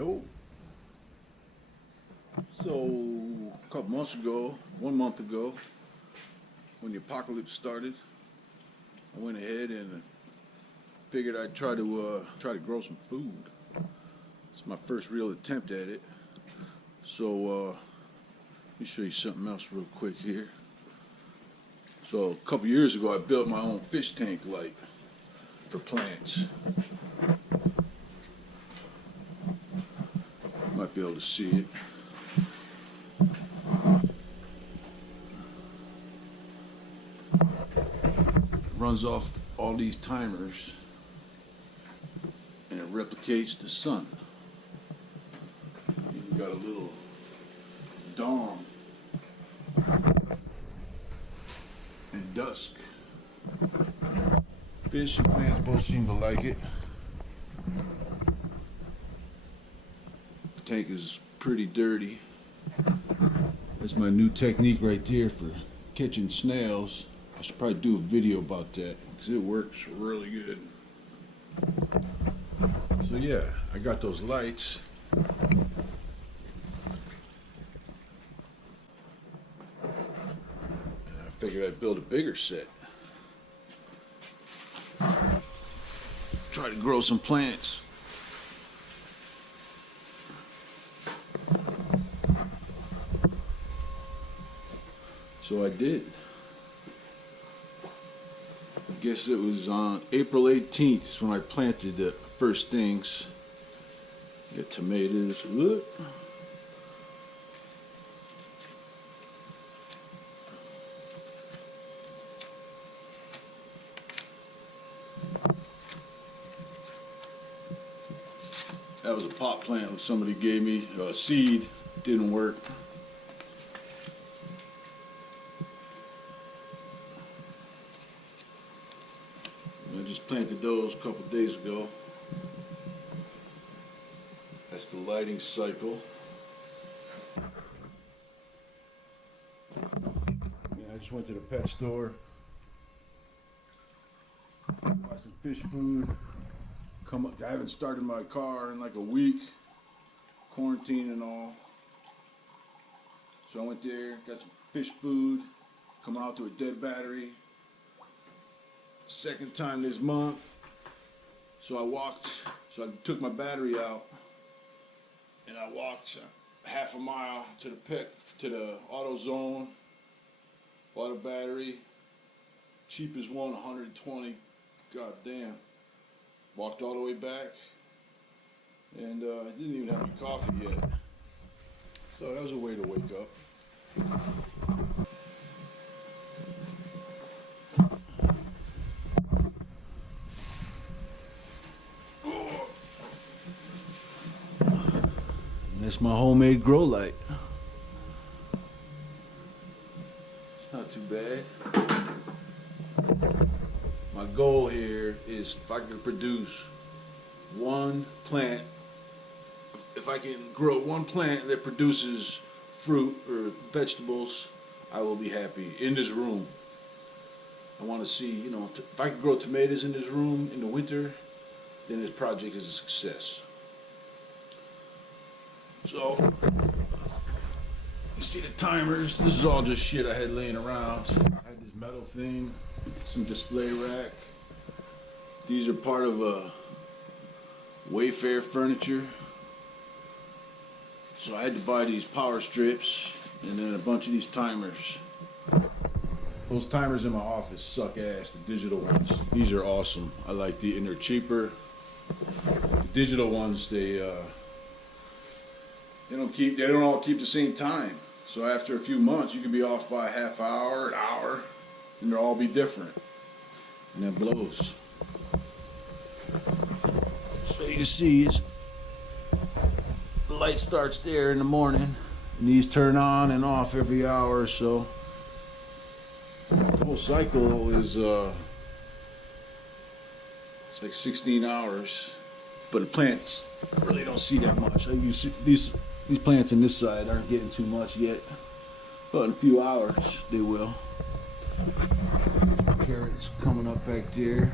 Yo. So, a couple months ago, 1 month ago, when the apocalypse started, I went ahead and figured I'd try to grow some food. It's my first real attempt at it. So, let me show you something else real quick here. So, a couple years ago, I built my own fish tank light for plants. Might be able to see it. Runs off all these timers and it replicates the sun. You got a little dawn and dusk. Fish and plants both seem to like it. The tank is pretty dirty. That's my new technique right there for catching snails. I should probably do a video about that because it works really good. So yeah, I got those lights. And I figured I'd build a bigger set. Try to grow some plants. So I did. I guess it was on April 18th is when I planted the first things. Got tomatoes. Look. That was a pot plant that somebody gave me. A seed. Didn't work. I just planted those a couple days ago. That's the lighting cycle. Yeah, I just went to the pet store. Bought some fish food. I haven't started my car in like a week. Quarantine and all. So I went there, got some fish food. Coming out to a dead battery. Second time this month. So I took my battery out and I walked half a mile to the AutoZone, bought a battery, cheapest one, 120, god damn. Walked all the way back and I didn't even have any coffee yet. So that was a way to wake up. It's my homemade grow light. It's not too bad. My goal here is if I can produce one plant, if I can grow one plant that produces fruit or vegetables, I will be happy in this room. I want to see, if I can grow tomatoes in this room in the winter, then this project is a success. So, you see the timers. This is all just shit I had laying around. I had this metal thing, some display rack. These are part of a Wayfair furniture. So I had to buy these power strips and then a bunch of these timers. Those timers in my office suck ass, the digital ones. These are awesome. I like and they're cheaper. The digital ones, they don't all keep the same time. So after a few months, you can be off by a half hour, an hour, and they'll all be different. And that blows. So you can see the light starts there in the morning, and these turn on and off every hour or so. The whole cycle is it's like 16 hours, but the plants really don't see that much. You see these plants on this side aren't getting too much yet, but in a few hours they will. Carrots coming up back there.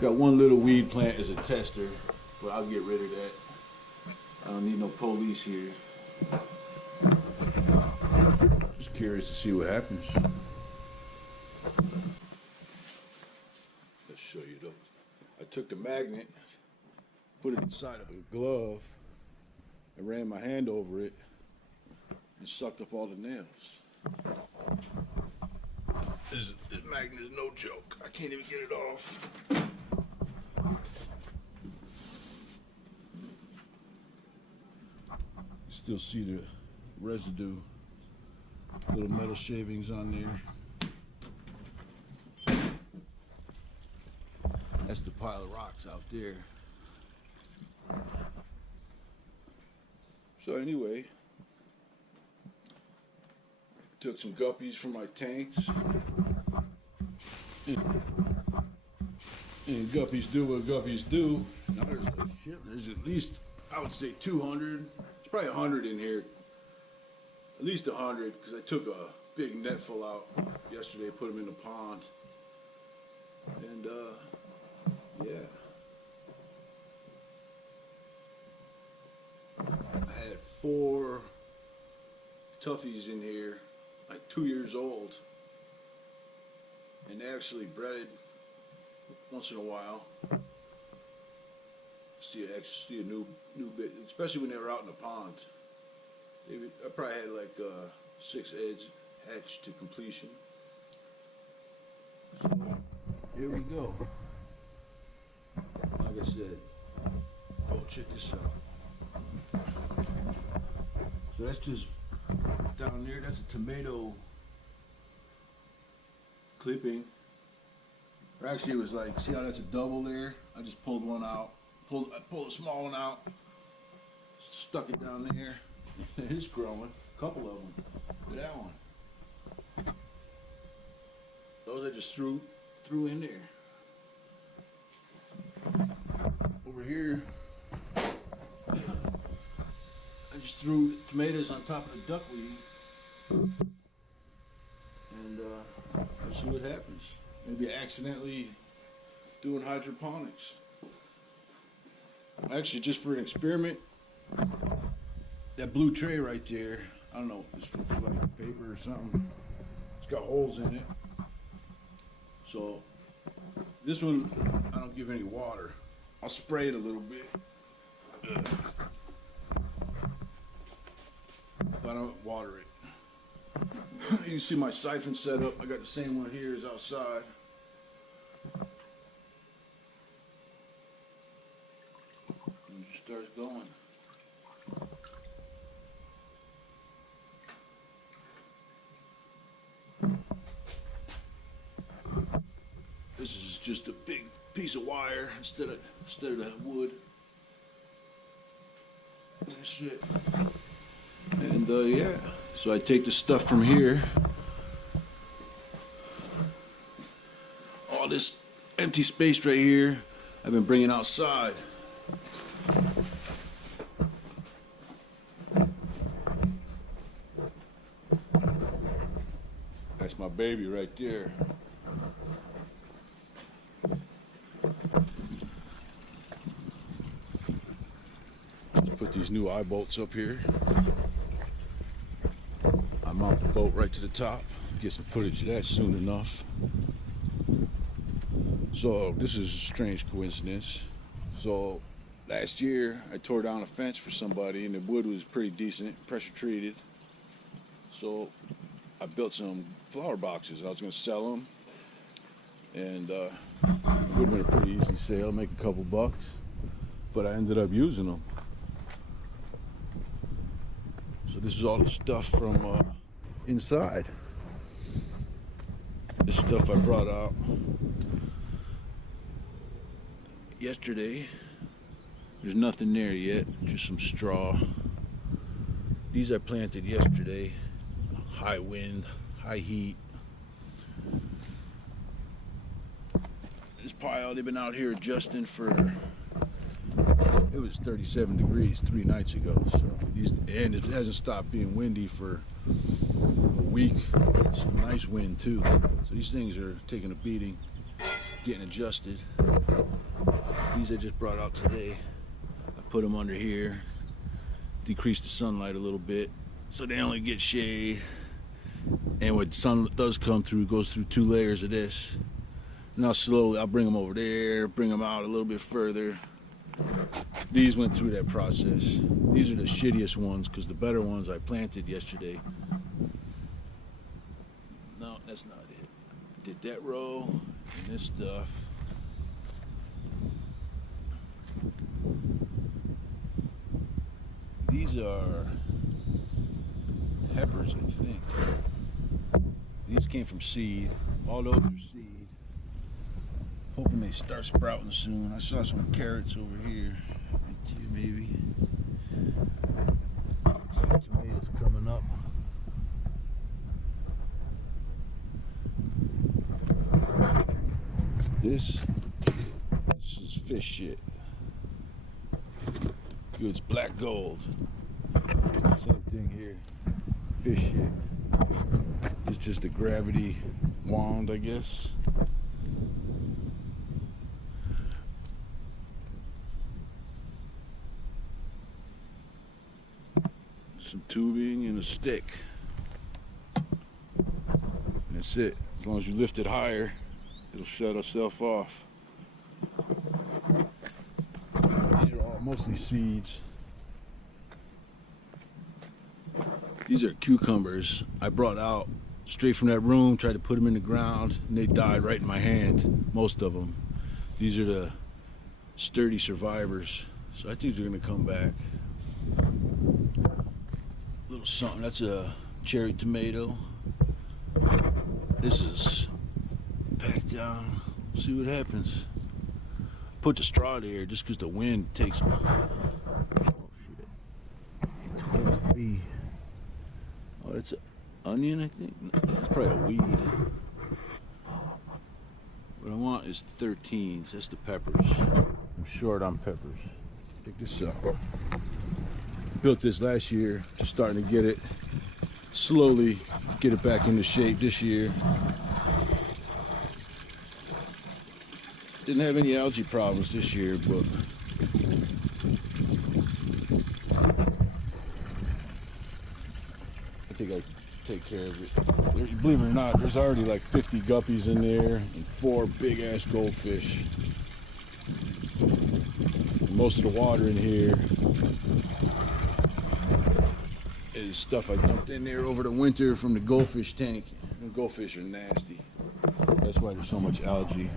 Got one little weed plant as a tester. but I'll get rid of that. I don't need no police here. Just curious to see what happens. Let's show you those. I took the magnet, put it inside of a glove, and ran my hand over it and sucked up all the nails. This magnet is no joke. I can't even get it off. Still see the residue, little metal shavings on there. That's the pile of rocks out there. So anyway, took some guppies from my tanks. And guppies do what guppies do. Now there's no shit. There's at least, I would say 200. There's probably 100 in here. At least 100, because I took a big net full out yesterday, put them in the pond. And yeah. I had 4 toughies in here, like 2 years old. And they actually bred once in a while. See a new bit, especially when they were out in the pond. I probably had like 6 eggs hatched to completion. So here we go. Like I said, oh, check this out. So that's just down there. That's a tomato clipping. Or actually, it was like, see how that's a double there? I just pulled one out. I pulled a small one out, stuck it down there. It's growing. A couple of them. Look at that one. Those I just threw in there. Over here, I just threw tomatoes on top of the duckweed, and let's see what happens. Maybe accidentally doing hydroponics. Actually, just for an experiment, that blue tray right there, I don't know, it's for like paper or something. It's got holes in it. So this one, I don't give any water. I'll spray it a little bit. But I don't water it. You can see my siphon set up. I got the same one here as outside. And it just starts going. This is just a big piece of wire instead of that wood. That's it. And yeah, so I take the stuff from here. All this empty space right here, I've been bringing outside. That's my baby right there. Put these new eye bolts up here. I mount the boat right to the top. Get some footage of that soon enough. So this is a strange coincidence. So last year I tore down a fence for somebody and the wood was pretty decent, pressure treated. So I built some flower boxes. I was going to sell them, and it would have been a pretty easy sale, make a couple bucks, but I ended up using them. So this is all the stuff from inside. This stuff I brought out yesterday. There's nothing there yet, just some straw. These I planted yesterday. High wind, high heat. This pile, they've been out here adjusting for, it was 37 degrees 3 nights ago. So and it hasn't stopped being windy for a week. Some nice wind too. So these things are taking a beating, getting adjusted. These I just brought out today. put them under here, decrease the sunlight a little bit, so they only get shade. And when sun does come through, it goes through 2 layers of this. Now slowly, I'll bring them over there, bring them out a little bit further. These went through that process. These are the shittiest ones because the better ones I planted yesterday. No, that's not it. I did that row and this stuff. These are peppers, I think. These came from seed. All those are seed. Hoping they start sprouting soon. I saw some carrots over here. Right here, maybe. Some tomatoes coming up. This is fish shit. Good, it's black gold. Same thing here. Fish shit. It's just a gravity wand, I guess. Some tubing and a stick. And that's it. As long as you lift it higher, it'll shut itself off. These are all mostly seeds. These are cucumbers I brought out straight from that room, tried to put them in the ground, and they died right in my hand, most of them. These are the sturdy survivors, so I think they're gonna come back. Little something, that's a cherry tomato. This is packed down, see what happens. Put the straw there just because the wind takes them. Oh shit. 12B. Oh, that's an onion, I think. That's probably a weed. What I want is 13s. That's the peppers. I'm short on peppers. Check this out. Built this last year, just starting to get it, slowly get it back into shape this year. Didn't have any algae problems this year, but I think I take care of it. There's, believe it or not, there's already like 50 guppies in there and 4 big ass goldfish. Most of the water in here is stuff I dumped in there over the winter from the goldfish tank. The goldfish are nasty. That's why there's so much algae.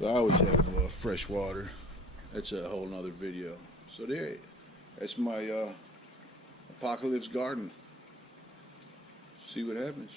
But I always have fresh water. That's a whole nother video. So there, that's my apocalypse garden. See what happens.